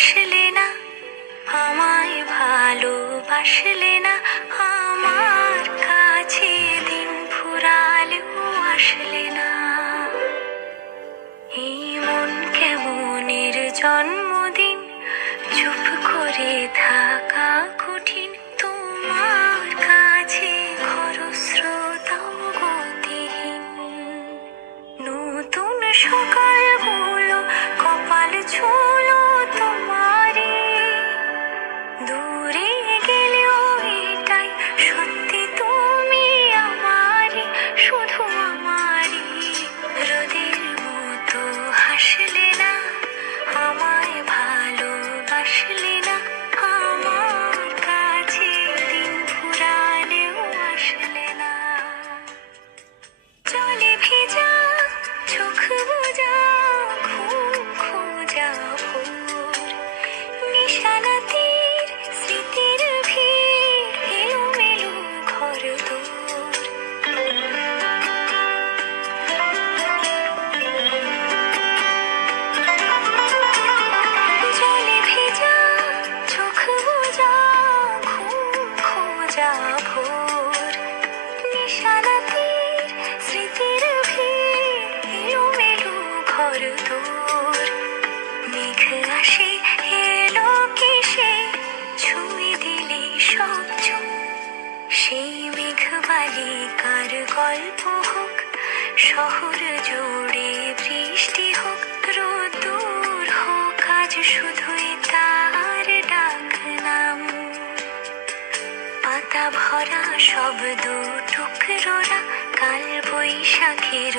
আসলে না, আমায় ভালোবাসলে না, আমার কাছে দিন ফুরালেও আসলে না। এই মন কেমনের জন্মদিন, চুপ করে থাকা কঠিন, তোমার কাছে খরস্রোতাও গতিহীন। নতুন সকাল হলো, কপাল ছুলো তোমারে, দূরে গেলেও এটাই সত্যি তুমি আমারই, শুধু আমারই। রোদের মতো হাসলে না, আমায় ভালোবাসলে না, আমার কাছে দিন ফুরালেও আসলে না। জলে ভেজা চোখ বোঝা, ঘুম খোঁজা ভোর, নিশানাতির স্মৃতির ভিড়, এলোমেলো ঘর দোর। জলে ভেজা চোখ বোঝা, ঘুম খোঁজা ভোর, নিশানাতির স্মৃতির ভিড়, এলোমেলো ঘর দোর। মেঘ আসে এলো কেসে, ছুঁয়ে দিলে সব চোখ, সেই মেঘ বালিকার গল্প হোক, শহর জুড়ে বৃষ্টি হোক, রোদ্দুর হোক আজ শুধুই তার ডাক নাম। পাতা ভরা শব্দ টুকরোরা, কাল বৈশাখের